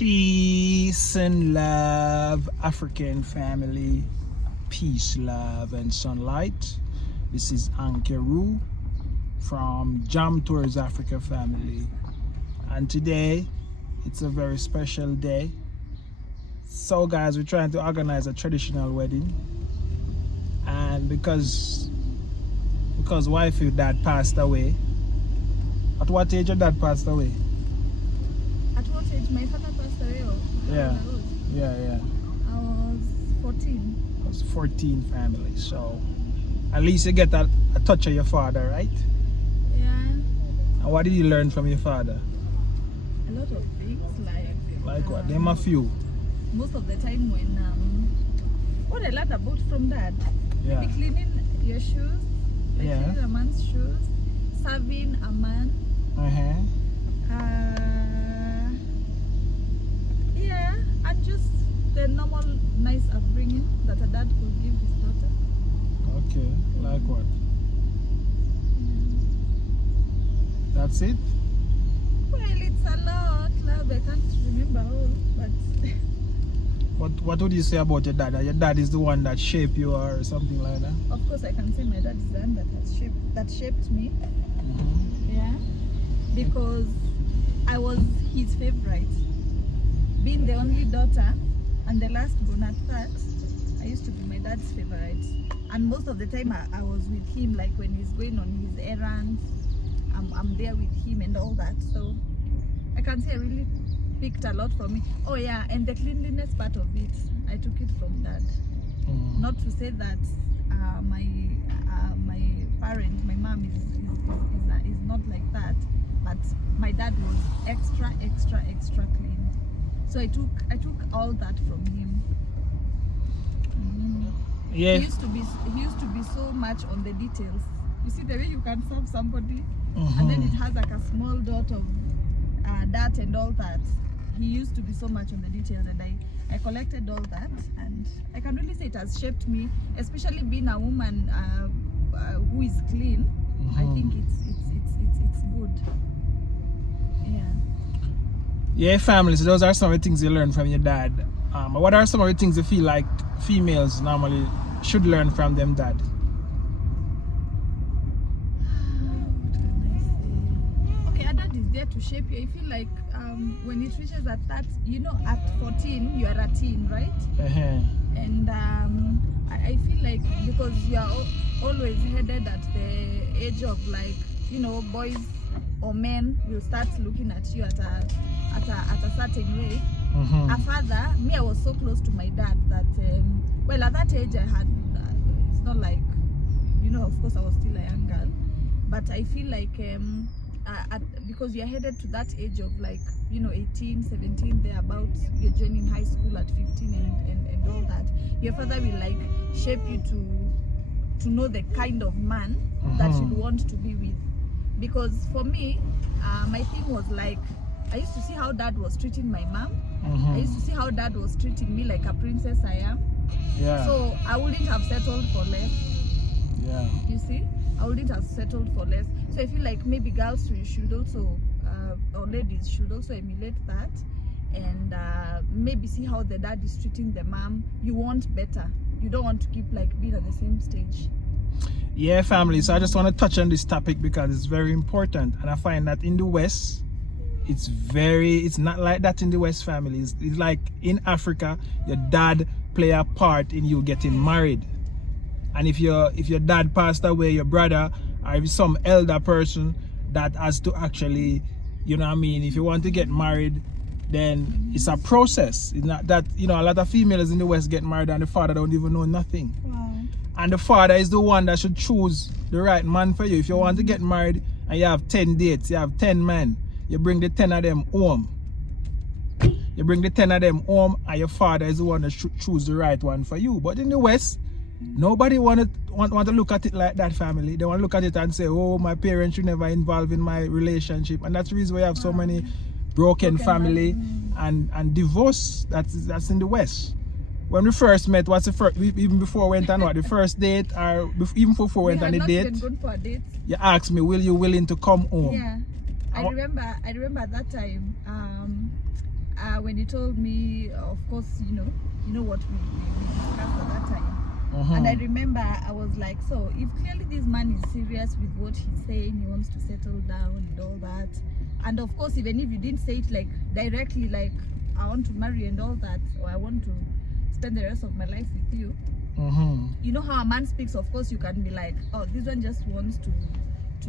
Peace and love, African family. Peace, love, and sunlight. This is Ankeru from Jam Tours Africa family. And today, it's a very special day. So guys, we're trying to organize a traditional wedding. And because wife your dad passed away. At what age your dad passed away? At what age? My father passed away. Yeah. I was 14. I was 14 family, so at least you get a touch of your father, right? Yeah. And what did you learn from your father? A lot of things Like what? Name a few. Most of the time when what I learned about from dad. Yeah. Be cleaning your shoes. Like Yeah. cleaning a man's shoes. Serving a man. Yeah, and just the normal nice upbringing that a dad could give his daughter. Okay. Like what? That's it? Well, it's a lot, love. I can't remember all, but What would you say about your dad? That your dad is the one that shaped you or something like that? of course I can say my dad is the one that shaped me. Mm-hmm. Yeah, because I was his favorite. Being the only daughter and the last born at that, I used to be my dad's favorite. And most of the time I was with him, like when he's going on his errands, I'm there with him and all that. So I can say I really picked a lot from me. Oh yeah, and the cleanliness part of it, I took it from dad. Mm. Not to say that my parent, my mom is not like that, but my dad was extra clean. So I took all that from him. Yeah. He used to be so much on the details. You see the way you can serve somebody, Mm-hmm. and then it has like a small dot of that and all that. He used to be so much on the details, and I collected all that, and I can really say it has shaped me, especially being a woman who is clean. I think it's good. Yeah. Yeah, family. So those are some of the things you learn from your dad. What are some of the things you feel like females normally should learn from them dad? Okay, a dad is there to shape you. I feel like when it reaches at that, at 14 you are a teen, right? And I feel like because you are always headed at the age of like, boys or men will start looking at you at a certain way. A father, me, I was so close to my dad that well, at that age I had it's not like, of course I was still a young girl, but I feel like because you're headed to that age of like 18, 17, thereabouts, you're joining high school at 15 and all that, your father will like shape you to know the kind of man that you want to be with. Because for me, my thing was like, I used to see how dad was treating my mom. I used to see how dad was treating me like a princess I am. Yeah. So I wouldn't have settled for less. Yeah. You see, I wouldn't have settled for less. So I feel like maybe girls should also, or ladies should also emulate that, and maybe see how the dad is treating the mom. You want better. You don't want to keep like being at the same stage. Yeah, family. So I just want to touch on this topic because it's very important, and I find that in the West, it's not like that in the West families. It's like in Africa, your dad play a part in you getting married, and if your dad passed away, your brother or if some elder person that has to actually, if you want to get married, then it's a process. It's not that a lot of females in the West get married and the father don't even know nothing. Wow. And the father is the one that should choose the right man for you. If you want to get married and you have 10 dates, you have 10 men, you bring the 10 of them home. You bring the 10 of them home and your father is the one that should choose the right one for you. But in the West, nobody want to look at it like that, family. They want to look at it and say, oh, my parents should never involve in my relationship. And that's the reason why you have so many broken family and divorce that's in the West. When we first met, what's the first, even before we went on what, the first date, or even before we went on a date? Even gone for a date. You asked me, will you willing to come home? Yeah. I remember at that time, when you told me, of course, you know what we discussed at that time. And I remember I was like, so if clearly this man is serious with what he's saying, he wants to settle down and all that, and of course, even if you didn't say it like directly, like I want to marry and all that, or I want to spend the rest of my life with you, you know how a man speaks. Of course, you can be like, oh, this one just wants to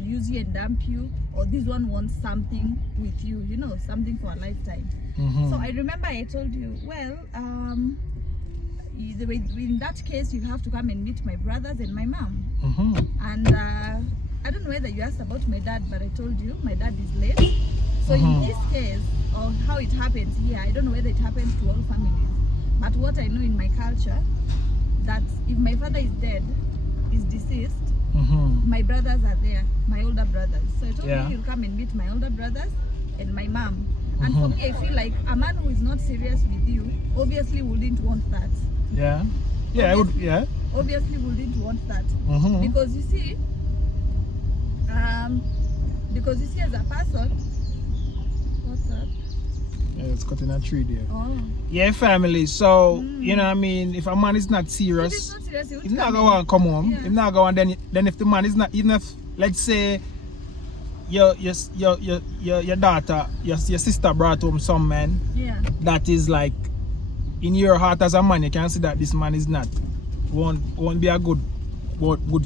use you and dump you, or this one wants something with you, you know, something for a lifetime. So I remember I told you, well, in that case, you have to come and meet my brothers and my mom. And I don't know whether you asked about my dad, but I told you my dad is late. So in this case, or how it happens here, I don't know whether it happens to all families, but what I know in my culture, that if my father is dead, is deceased, my brothers are there, my older brothers. So I told you he'll come and meet my older brothers and my mom. And for me, I feel like a man who is not serious with you obviously wouldn't want that. Obviously wouldn't want that. Because you see, as a person, what's up? Yeah, it's cutting a tree there. Oh. Yeah, family. So you know what I mean, if a man is not serious, he's not gonna come home. He's not gonna then if the man is not, even if, let's say, your daughter, your sister brought home some man that is like, in your heart as a man, you can see that this man is not won't be a good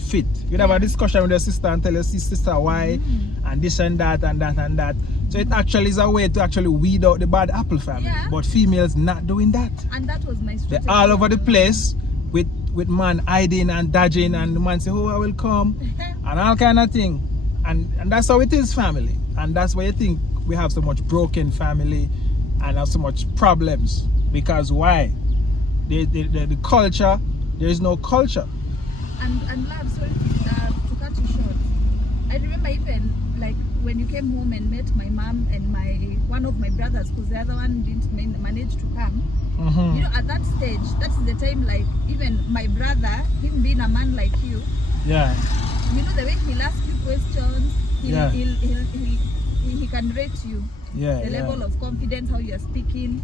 fit. You'd have a discussion with your sister and tell your sister why and this and that and that and that. So it actually is a way to actually weed out the bad apple, family. But females not doing that. And that was my strategy. They're all over the place with man hiding and dodging, and the man say, oh, I will come and all kind of thing. And that's how it is, family. And that's why you think we have so much broken family and have so much problems. Because why? The culture, there is no culture. And love, sorry to cut you short. I remember even like when you came home and met my mom and one of my brothers, because the other one didn't manage to come. You know, at that stage, that's the time, like even my brother, him being a man like you, you know, the way he'll ask you questions, he can rate you. The level of confidence, how you're speaking.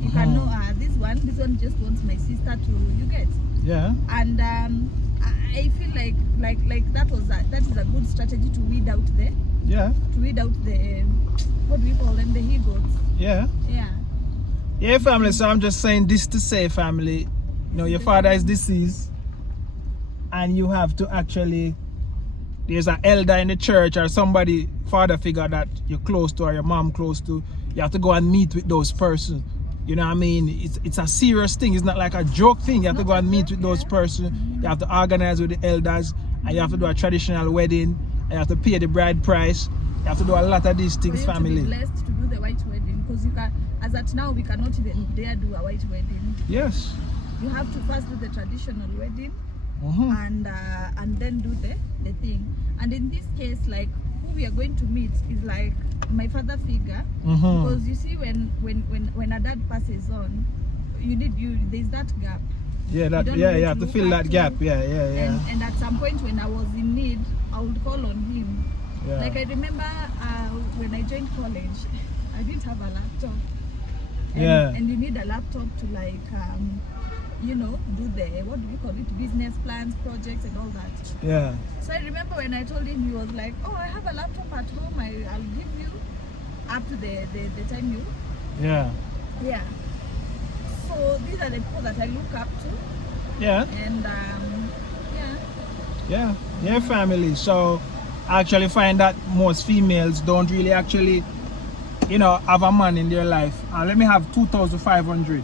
You can know this one just wants my sister to, you get. And I feel like that is a good strategy to weed out the what do we call them, the he-goats. Yeah, family. So I'm just saying this to say, family, you know, your father is deceased and you have to actually, there's an elder in the church or somebody, father figure that you're close to or your mom close to, you have to go and meet with those persons. You know what I mean? It's a serious thing. It's not like a joke thing. You have to go and meet with those persons. You have to organize with the elders, and you have to do a traditional wedding, and you have to pay the bride price. You have to do a lot of these things, family. To be blessed to do the white wedding, because you can, as at now, we cannot even dare do a white wedding. Yes. You have to first do the traditional wedding, and then do the thing. And in this case, like, who we are going to meet is like my father figure, because you see, when a dad passes on, there's that gap. You have to fill that gap. And at some point when I was in need, I would call on him. Like I remember when I joined college, I didn't have a laptop. And you need a laptop to, like, you know, do the, what do we call it, business plans, projects and all that. So I remember when I told him, he was like, oh, I have a laptop at home, I'll give you up to the time you. So these are the people that I look up to. And family. So I actually find that most females don't really actually, you know, have a man in their life. Let me have 2,500.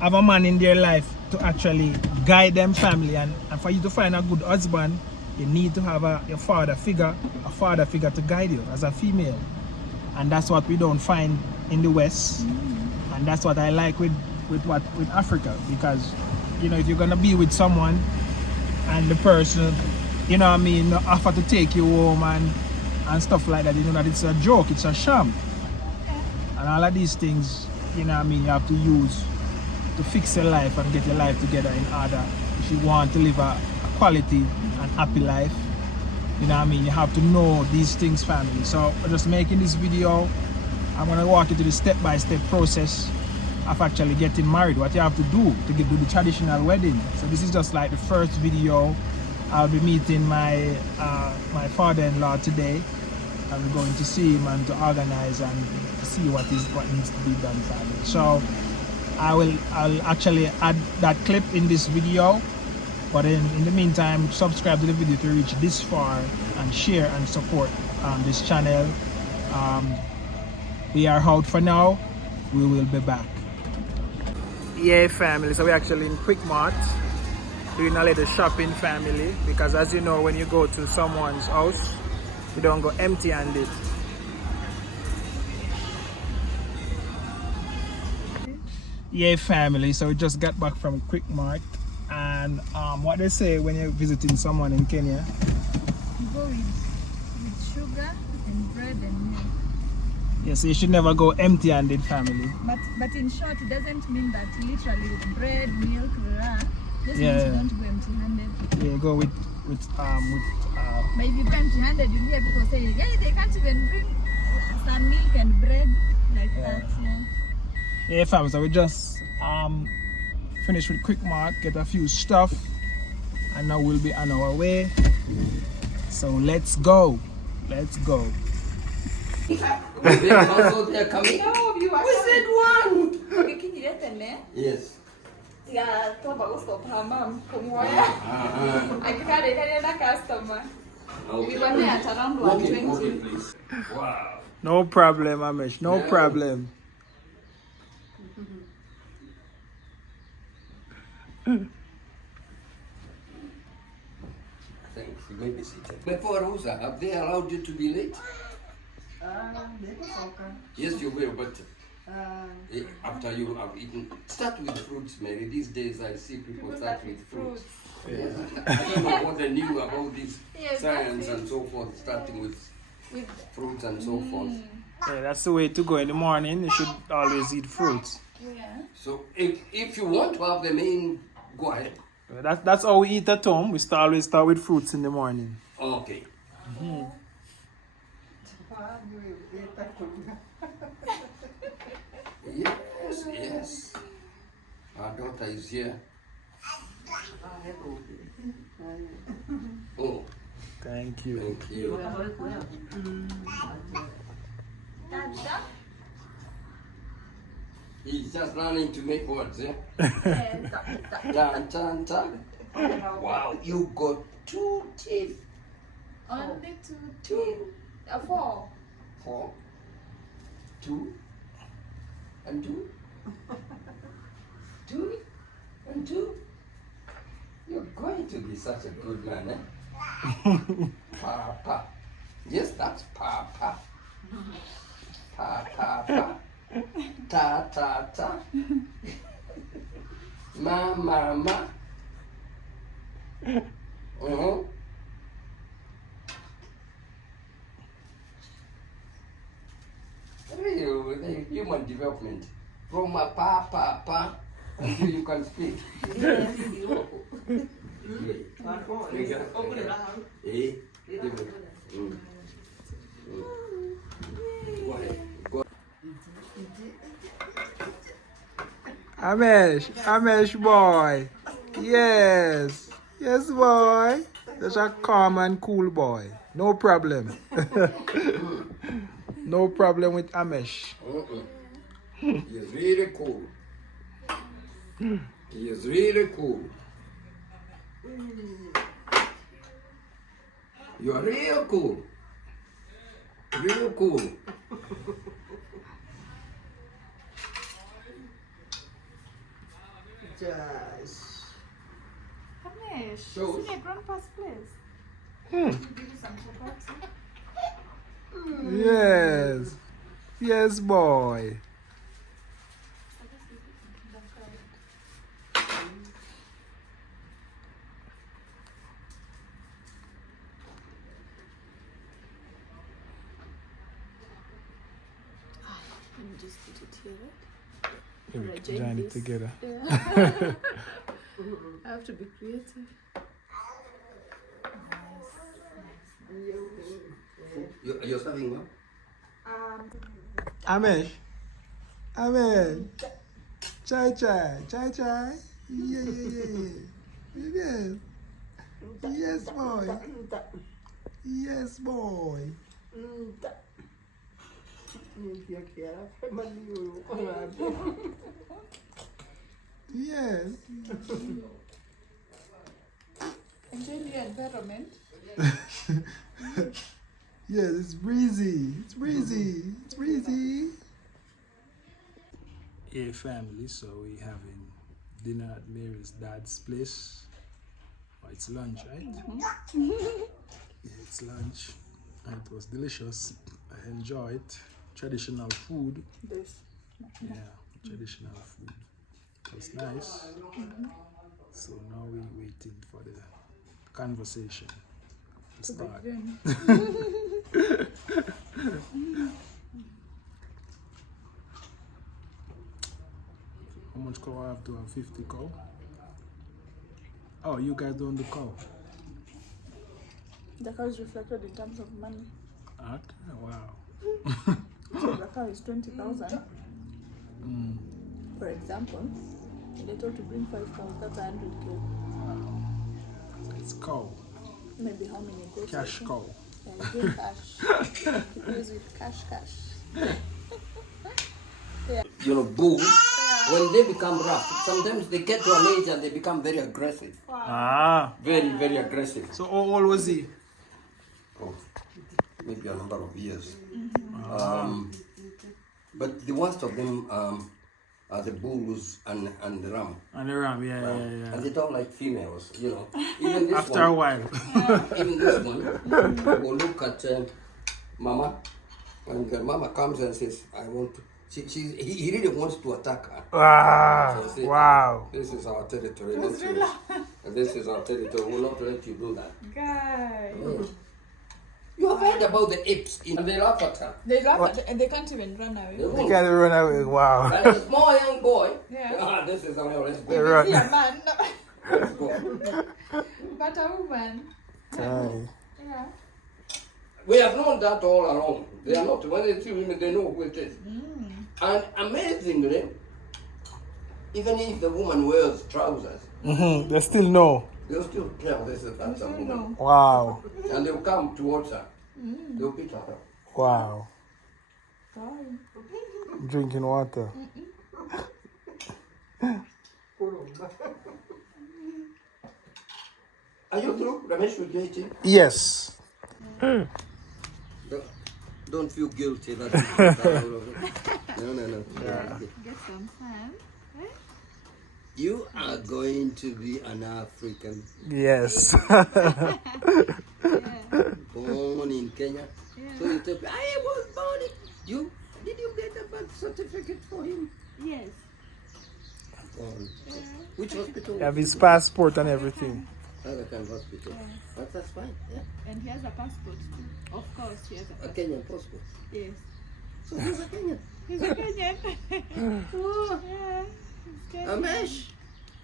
Have a man in their life to actually guide them family, and for you to find a good husband, you need to have a father figure to guide you as a female. And that's what we don't find in the West. And that's what I like with Africa, because, you know, if you're gonna be with someone and the person, you know what I mean, offer to take you home and stuff like that, you know that it's a joke, it's a sham. And all of these things, you know what I mean, you have to use to fix your life and get your life together in order if you want to live a quality and happy life. You know what I mean? You have to know these things, family. So I'm just making this video I'm gonna walk you through the step-by-step process of actually getting married, what you have to do to do the traditional wedding. So this is just like the first video. I'll be meeting my my father-in-law today. I'm going to see him and to organize and see what needs to be done finally. So I'll actually add that clip in this video, but in the meantime, subscribe to the video to reach this far and share and support this channel. We are out for now. We will be back. Yeah, family, so we're actually in Quick Mart doing a little shopping, family, because as you know, when you go to someone's house, you don't go empty-handed. Yeah, family, so we just got back from Quick Mart, and what they say when you're visiting someone in Kenya, You go with sugar and bread and milk. yeah, so you should never go empty-handed, family. But in short, it doesn't mean that literally with bread, milk, just Yeah. means you don't go empty-handed. Yeah, you go with But if you go empty-handed, you hear people say, yeah, they can't even bring some milk and bread like that. yeah, fam, so we just finished with Quick Mart, get a few stuff, and now we'll be on our way. So let's go. Let's go. Also they're coming. No, you are We said one. Okay, can you get them there? Yes. Yeah, talk about stop her mom. Come here. I can't get a customer. We were there at around 120. Please. Wow. No problem, Amesh. No Yeah. problem. Thanks. You may be seated. Before Rosa, have they allowed you to be late? Yes, you will, but after you have eaten, start with fruits, Mary. These days I see people start with fruits. Yes. I don't know what they knew about this Yes, science that's and so forth, starting with With fruits and so forth. Yeah, that's the way to go in the morning. You should always eat fruits. yeah. So if you want to have the main, go ahead. That's how we eat at home. We always start with fruits in the morning. Okay. Yes, yes. Our daughter is here. Oh, Thank you. thank you. Dada? He's just learning to make words, eh? Yes. Tan, tan, tan. Wow, you got 2 teeth. Only two. 4. 4, 2, and 2, 2, and 2. You're going to be such a good man, eh? Papa. Yes, that's Papa. Papa. Ta, ta, ta. Ma, ma, ma. The human development from a pa until you can speak. Go ahead. Go. Amesh boy. Yes. Yes, boy. That's a calm and cool boy. No problem. No problem with Amesh. He is really cool. He is really cool. You are real cool. Real cool. Ramesh, So- see your grandpa's place. Give you some chapati. Yes. Yes, boy. Let me just put it here. We Right, can join join it this. together. Yeah. I have to be creative. You're serving what? Amesh. Amesh. Chai. Yeah. Yes, boy. Yes, boy. Yes. Enjoy the environment. Yes, it's breezy. Hey family, so we having dinner at Mary's dad's place. Oh, it's lunch, right? Yeah, it's lunch. And it was delicious. I enjoyed traditional food. This. Yeah, traditional food. It was nice. So now we're waiting for the conversation to start. How much cow I have to have? 50 cow? Oh, you guys don't do cow? The cow is reflected in terms of money. Okay, wow. So the cow is 20,000. For example, and they told to bring 5 cows, that's 100K. Wow. It's cow. Maybe how many goats? Cash cow. Yeah, you bring cash. You use with cash. You know, bulls, when they become rough, sometimes they get to an age and they become very aggressive. Ah. Very, very aggressive. So how old was he? Oh, maybe a number of years. But the worst of them are the bulls and the ram. And the ram, yeah. And they don't like females, you know. Even this After a while. Even this one will look at Mama, and Mama comes and says, I want to. He really wants to attack her. So say, Wow. This is our territory. This is our territory. We will not let you do that. Guy. You have heard about the apes, and they laugh at her. They laugh at it and they can't even run away. They can't run away, wow. And a small young boy. Yeah. This is our let's They go. run. See a man, Let's go. but a woman. Aye. Yeah. We have known that all along. They are not, when they see women, they know who it is. And amazingly, even if the woman wears trousers, They still know. they'll still tell that's a woman. Wow. And they'll come towards her. They'll beat her up. Wow. Drinking water. Are you through, Ramesh, with your eating? Yes. Don't feel guilty. No. Get some fun. You are going to be an African. Yes. Born in Kenya. So you tell me, I was born in... Did you get a birth certificate for him? Yes. Which hospital? Have his passport and everything. Other kind of hospital. But that's fine. Yeah. And he has a passport too. Of course, he has a A passport. Kenyan passport. Yes. So he's a Kenyan. He's a Kenyan. Oh, Yeah. He's Kenyan. Amesh.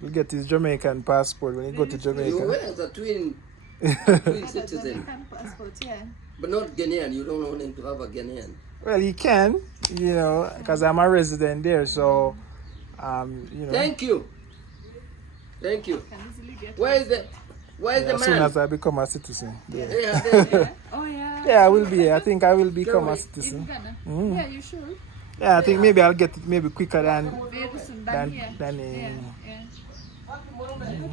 He'll get his Jamaican passport when he go to You Jamaica. were as a twin Has a citizen. Jamaican passport, yeah. But not Ghanaian. You don't want him to have a Ghanaian. Well, he can, you know, because I'm a resident there, so, you know. Thank you. Thank you. Can easily get Where's the As soon man? as I become a citizen. Yeah, Oh, yeah. yeah, I will be. I think I will become a In citizen. Ghana. Mm. Yeah, you should. Yeah, I think maybe I'll get it maybe quicker than Very soon than here. than. Yeah. How do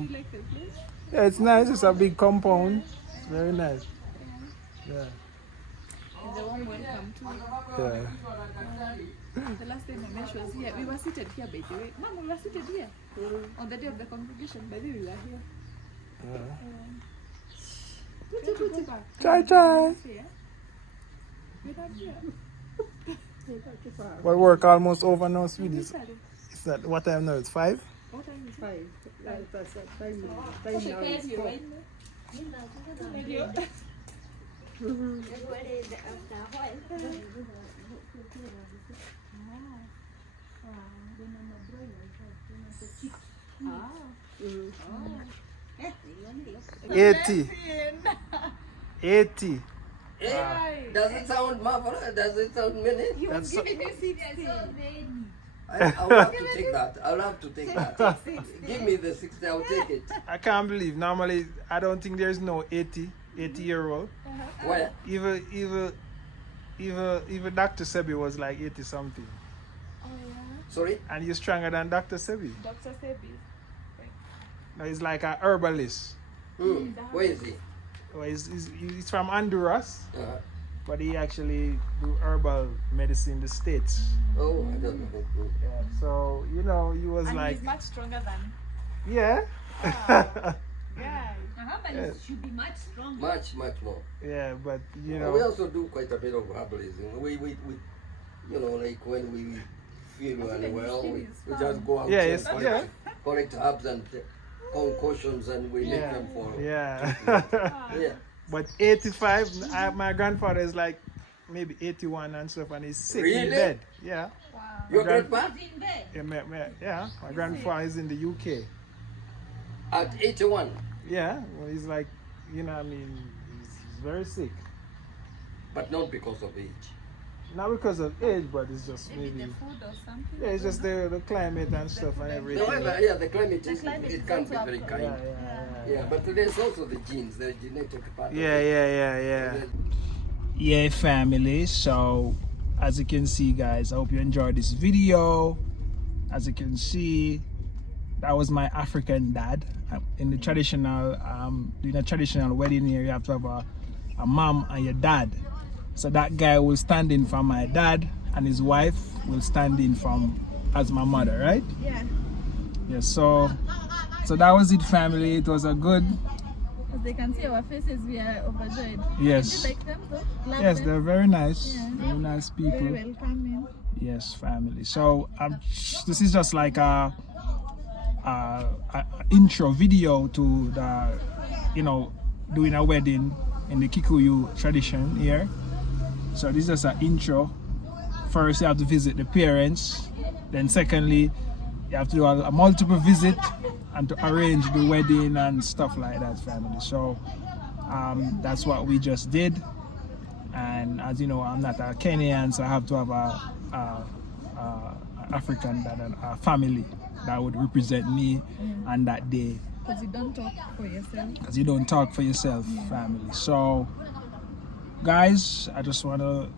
you like the place? Yeah, it's nice. It's a big compound. It's very nice. Yeah, It's a warm welcome too. yeah. The last time Ramesh was here, we were seated here by the way. Mom, we were seated here. On the day of the congregation, by the way, we were here. We have to go back. Chai. Yeah. We're not here. But work almost over now, sweetie. Literally. It's not what time now? It's 5. What time is it? 5. Okay, can you right now? Ah. 80. Eh? Does it sound marvelous? Does it sound many? He was That's- giving you 16. I'll have to take that. I'll have to take that. Give me the 60, I'll take it. I can't believe. Normally, I don't think there's no 80-year-old. Where? Even Dr. Sebi was like 80 something, Oh, yeah. Sorry? and he's stronger than Dr. Sebi. Dr. Sebi. No, he's like a herbalist. Where is he? Well, he's from Honduras, Uh, but he actually do herbal medicine in the States. oh, I don't know. Yeah, so you know, he was And like, he's much stronger than yeah, guy. Yes. should be much stronger. Much, much more. yeah, but you We know, also do quite a bit of herbalism. We you know, like when we feel unwell, we just go out Yeah, and yes, collect herbs and concussions and we make yeah, them for. yeah. Yeah. But 85, my grandfather is like maybe 81 and stuff, and he's sick in Really? bed. Yeah, Wow. Your grand- grandpa? He's in bed. yeah. My grandfather is in the UK. At 81. Yeah, well, he's like, you know, I mean, he's very sick. But not because of age. Not because of age, but it's just Maybe maybe. the food or something. Yeah, it's just the climate and stuff and everything. However, yeah, the climate is, climate it is can be also very up- kind. Yeah. Yeah, but there's also the genes, the genetic part. Yeah. Yeah, family. So, as you can see, guys, I hope you enjoyed this video. As you can see, that was my African dad. In the traditional, doing a traditional wedding here, you have to have a mom and your dad. So that guy will stand in for my dad, and his wife will stand in as my mother, right? Yeah. Yeah. So that was it, family. It was a good. As they can see our faces, we are overjoyed. Yes. Do you like them though? Love Yes, them? they're very nice. Yeah. Very nice people. Very welcoming. Yes, family. So this is just like a intro video to the, you know, doing a wedding in the Kikuyu tradition here. So this is just an intro. First, you have to visit the parents. Then secondly, you have to do a multiple visit and to arrange the wedding and stuff like that, family. So that's what we just did. And as you know, I'm not a Kenyan, so I have to have a African that a family that would represent me on that day. Because you don't talk for yourself. Because you don't talk for yourself, family. So, guys, I just want to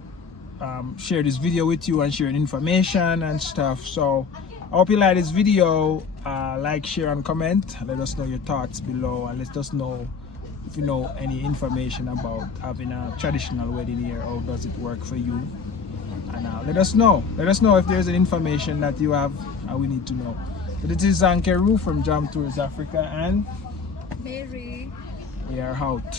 share this video with you and share information and stuff. So, I hope you like this video. Like, share, and comment. Let us know your thoughts below, and let us know if you know any information about having a traditional wedding here. How does it work for you? And let us know. Let us know if there's any information that you have and we need to know. But it is Zankeru from Jam Tours Africa, and Mary. we are out.